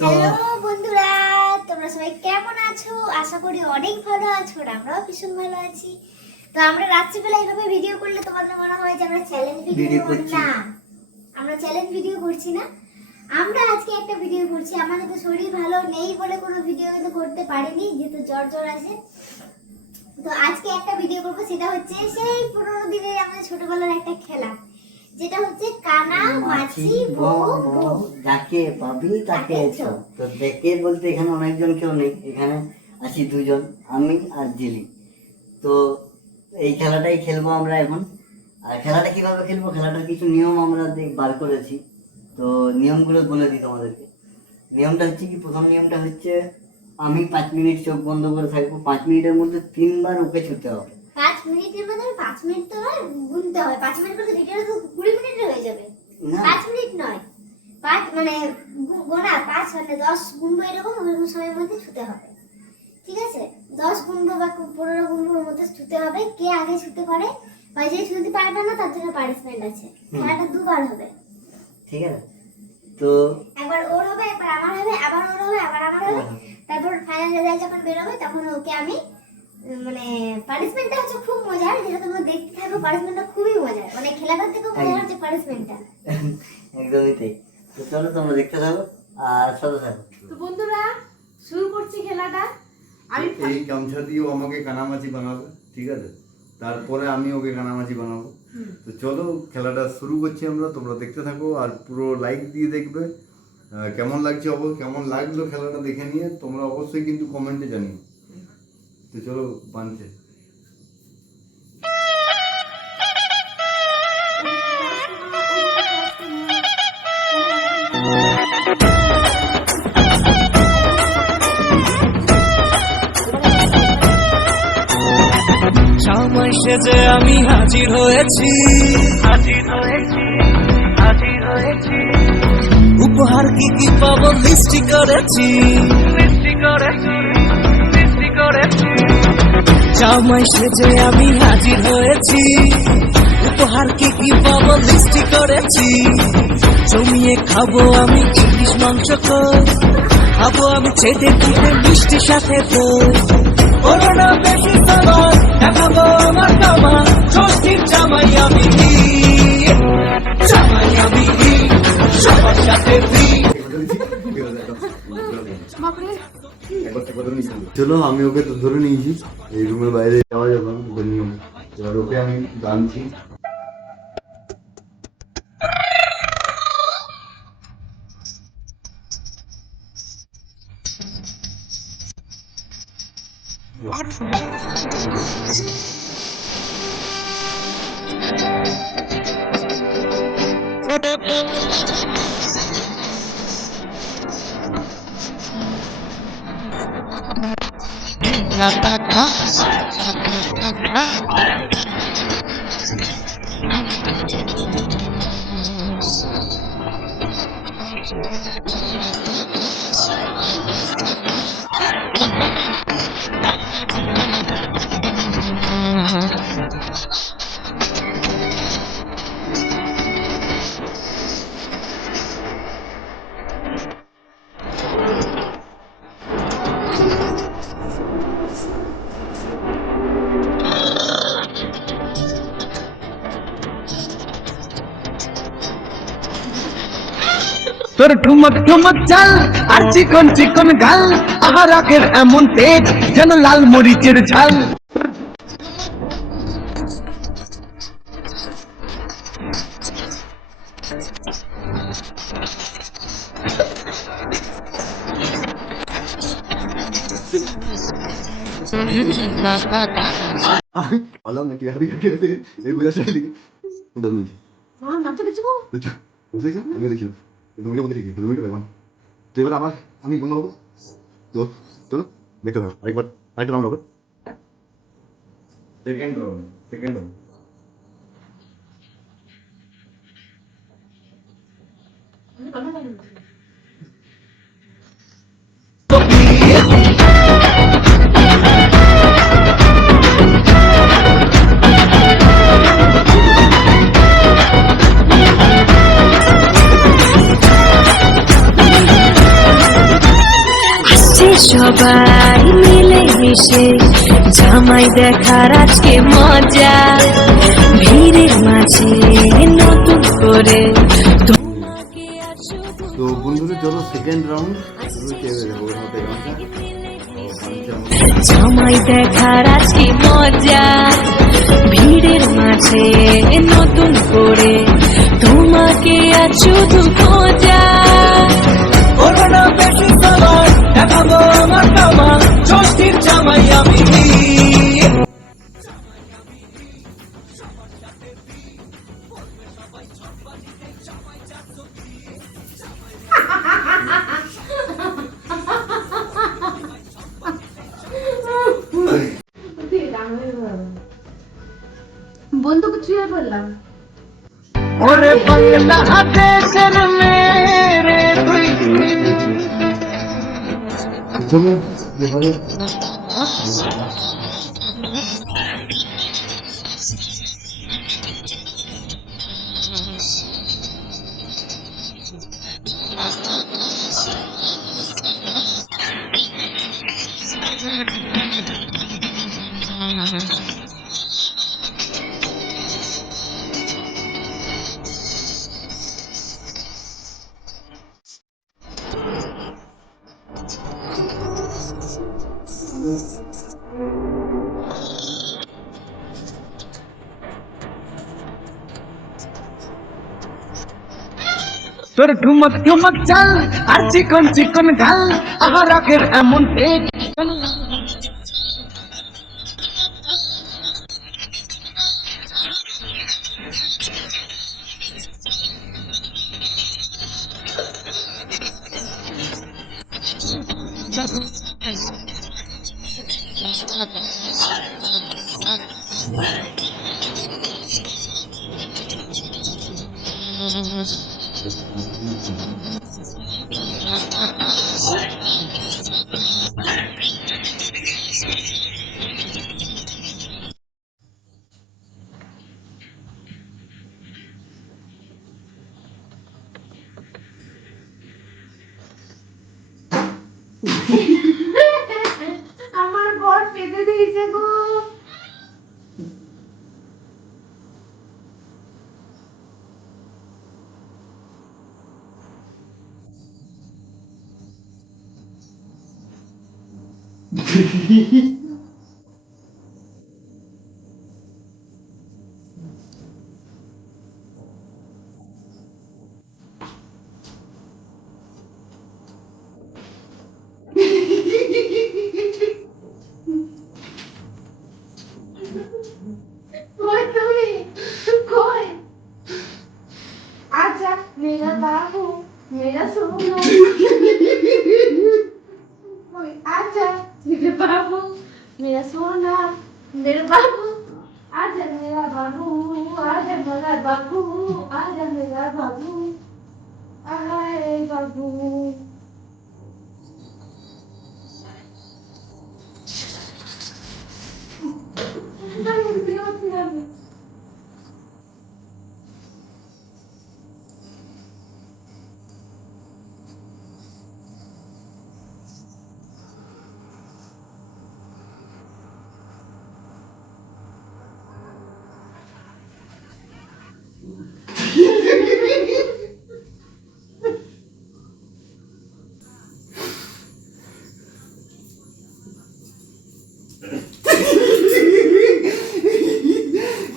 তো বন্ধুরা, তোমরা সবাই কেমন আছো? আশা করি অনেক ভালো আছো। আমরাও ভীষণ ভালো আছি। তো আমরা রাত্রিবেলা এইভাবে ভিডিও করলে তোমাদের মনে হয় যে আমরা চ্যালেঞ্জ ভিডিও করছি না। আমরা চ্যালেঞ্জ ভিডিও করছি না, আমরা আজকে একটা ভিডিও করছি। আমাদের তো শরীর ভালো নেই বলে কোনো ভিডিও কিন্তু করতে পারিনি, যেহেতু জ্বর আছে। তো আজকে একটা ভিডিও করবো, সেটা হচ্ছে সেই 15 দিনের আমাদের ছোটবেলার একটা খেলা, যেটা হচ্ছে কানা মাছি বউ বউ, যাকে পাবি তাকে এসো। তো দেখে বলতে এখানে অনেকজন কেউ নেই, এখানে আছি দুজন, আমি আর জিলি। তো এই খেলাটাই খেলবো আমরা এখন। আর খেলাটা কিভাবে খেলবো, খেলাটার কিছু নিয়ম আমরা বার করেছি। তো নিয়মগুলো বলে দিই তোমাদেরকে। নিয়মটা হচ্ছে কি, প্রথম নিয়মটা হচ্ছে আমি 5 মিনিট চোখ বন্ধ করে থাকবো। 5 মিনিটের মধ্যে 3 বার ওকে ছুতে হবে। 5 মিনিটের মধ্যে 5 মিনিট তো গুনতে হয়। 5 মিনিট করলে ভিডিওটা তো 20 মিনিটে হয়ে যাবে। 5 মিনিট নয়, 5 মানে গোনা 5 মানে 10 গুনবো, এরকম সময়ের মধ্যে ছুতে হবে। ঠিক আছে, 10 গুনবো বা 15 গুনবোর মধ্যে ছুতে হবে। কে আগে ছুতে পারে বা যে ছুতে পারবে না তার জন্য পানিশমেন্ট আছে। খেলাটা দুবার হবে, ঠিক আছে? তো একবার ওর হবে, একবার আমার হবে, আবার ওর হবে, আবার আমার হবে। তারপর ফাইনাল রেজাল্ট যখন বের হবে তখন ওকে আমি মানে পানিশমেন্টটা হচ্ছে খুব মজার, যেটা তোমরা দেখতে থাকো। পানিশমেন্টটা খুবই মজার, মানে খেলাটার থেকেও মজার হচ্ছে পানিশমেন্টটা। একদমই তাই। তো চলো তোমরা দেখতে থাকো আর সাথে থাকো। তো বন্ধুরা, শুরু করছি খেলাটা। আমি এই গামছা দিয়েও আমাকে কানামাছি বানাবে, ঠিক আছে? তারপরে আমি ওকে কানামাছি বানাবো। তো চলো খেলাটা শুরু করছি আমরা, তোমরা দেখতে থাকো আর পুরো লাইক দিয়ে দেখবে। কেমন লাগছে, কেমন লাগলো খেলাটা দেখে নিয়ে তোমরা অবশ্যই কিন্তু কমেন্টে জানিও। তো চলো বানছে। সময় সেজে আমি হাজির হয়েছি, উপহার কি কি পাবো লিস্টি করেছি। সময় সেজে আমি হাজির হয়েছি, উপহার কি কি পাবো লিস্টি করেছি। জমিয়ে খাবো আমি ইলিশ মাংস, খাবো আমি ছেদে দিতে মিষ্টি সাথে দই। করোনা বেশি সবার দেখাবো আমার জামা, ষষ্ঠীর জামাই আমি, সবার সাথে চলো, আমি ওকে তো ধরে নিয়েছি, এই রুমের বাইরে যাওয়া যাবে না, ওকে নিয়ম। এবার ওকে আমি গানছি। তোর ঠুমক ঠুমক চাল আর চিকন চিকন গাল, আহা রাখের এমন তেজ যেন লাল মরিচের ঝাল। Alam na kaya এই বুঝা চাইলি দমি নাচতে দিচ্ছি গো। বুঝেছ? আমি দেখি তুমি বলতে ঠিক তুমি তো ভাই। তো এবার আমি বন্ধ হবো। তো চলো দেখতে থাকো। আরেকটা নাম লোক। সেকেন্ড সবাই মিলে মিশে জামাই দেখার আজকে মজা ভিড়ের মাঝে নতুন করে তোমাকে আর শুধু তো বন্ধুরা চলো সেকেন্ড রাউন্ড শুরু করে দেবো ওর হাতে গামছা জামাই দেখার আজকে মজা ভিড়ের মাঝে নতুন করে তোমাকে আর শুধু খোঁজা ওরা বেশি সময় দেখাবো আমার কামাল ষষ্ঠীর জামাই আমি বন্ধুকে ছুঁয়ে বললাম ওরে বাংলা দেশের মেরে তুই তোর ঠুমক ঠুমক চাল আর চিকন চিকন গাল আহা রাখের এমন পেট আমার বর পেতে দিয়েছে গো। কই তুমি? কই? आजा मेरा बाबू मेरा सोना कोई आजा मेरे बाबू मेरा सोना मेरा बाबू आजा मेरा बाबू आजा मेरा बाबू आजा मेरा बाबू आए बाबू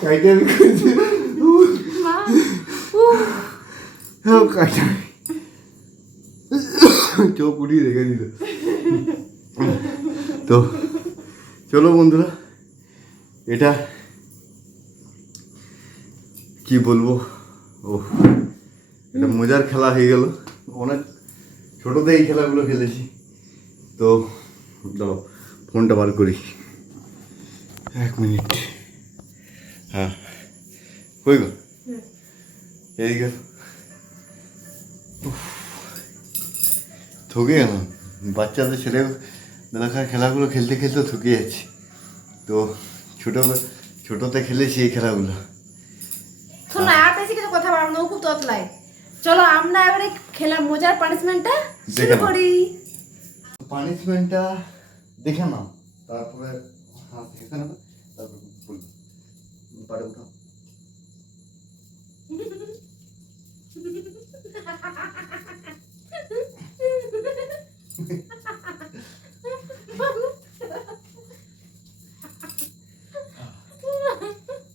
কাইটাল করছে কাইটাল চোখ উঠিয়ে রেখে দিল। তো চলো বন্ধুরা, এটা কি বলবো, ও এটা মজার খেলা হয়ে গেল। অনেক ছোটোতে এই খেলাগুলো খেলেছি। তো দাও ফোনটা বার করি, 1 মিনিট। হ্যাঁ কই গো, এইদিকে থকে গেলাম। বাচ্চাদের ছেলে বেলাকার খেলাগুলো খেলতে খেলতে থকে যাচ্ছে। তো ছোটোতে খেলেছি এই খেলাগুলো। শোনো আর বেশি কিছু কথা বলবো না, ও খুব ততলাই। চলো আমরা এবারে খেলার মজার পানিশমেন্টটা শুরু করি। পানিশমেন্টটা দেখে নাও, তারপরে হাত হেসে নেবে, তারপরে বলবে। পারে উঠাও।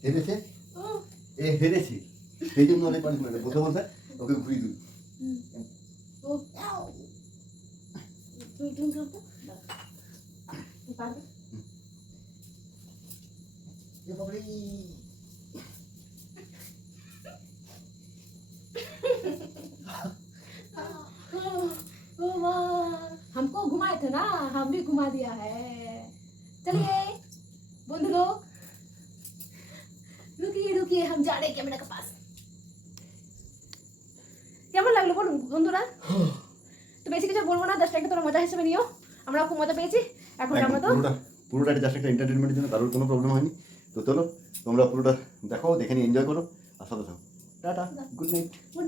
হেরেছে, এ হেরেছি, সেই জন্য অনেক পানিশমেন্ট বলতে বলতে ওকে ঘুরিয়ে দিই। এ বাবারে, हमको घुमाए थे ना, हम भी घुमा दिया है। चलिए बंधु लोग, रुकिए रुकिए, हम जा रहे हैं कैमरा के पास। কেমন লাগলো বলুন বন্ধুরা? তো বেশি কিছু বলবো না, জাস্ট একটা তোমরা মজা হিসেবে নিও। আমরা খুব মজা পেয়েছি। এখন আমরা তো পুরোটা জাস্ট একটা এন্টারটেনমেন্টের জন্য, কারোর কোনো প্রবলেম হয়নি। তো চলো তোমরা পুরোটা দেখো, দেখে নিয়ে এনজয় করো আর সাথে থাকো। Tata, good night.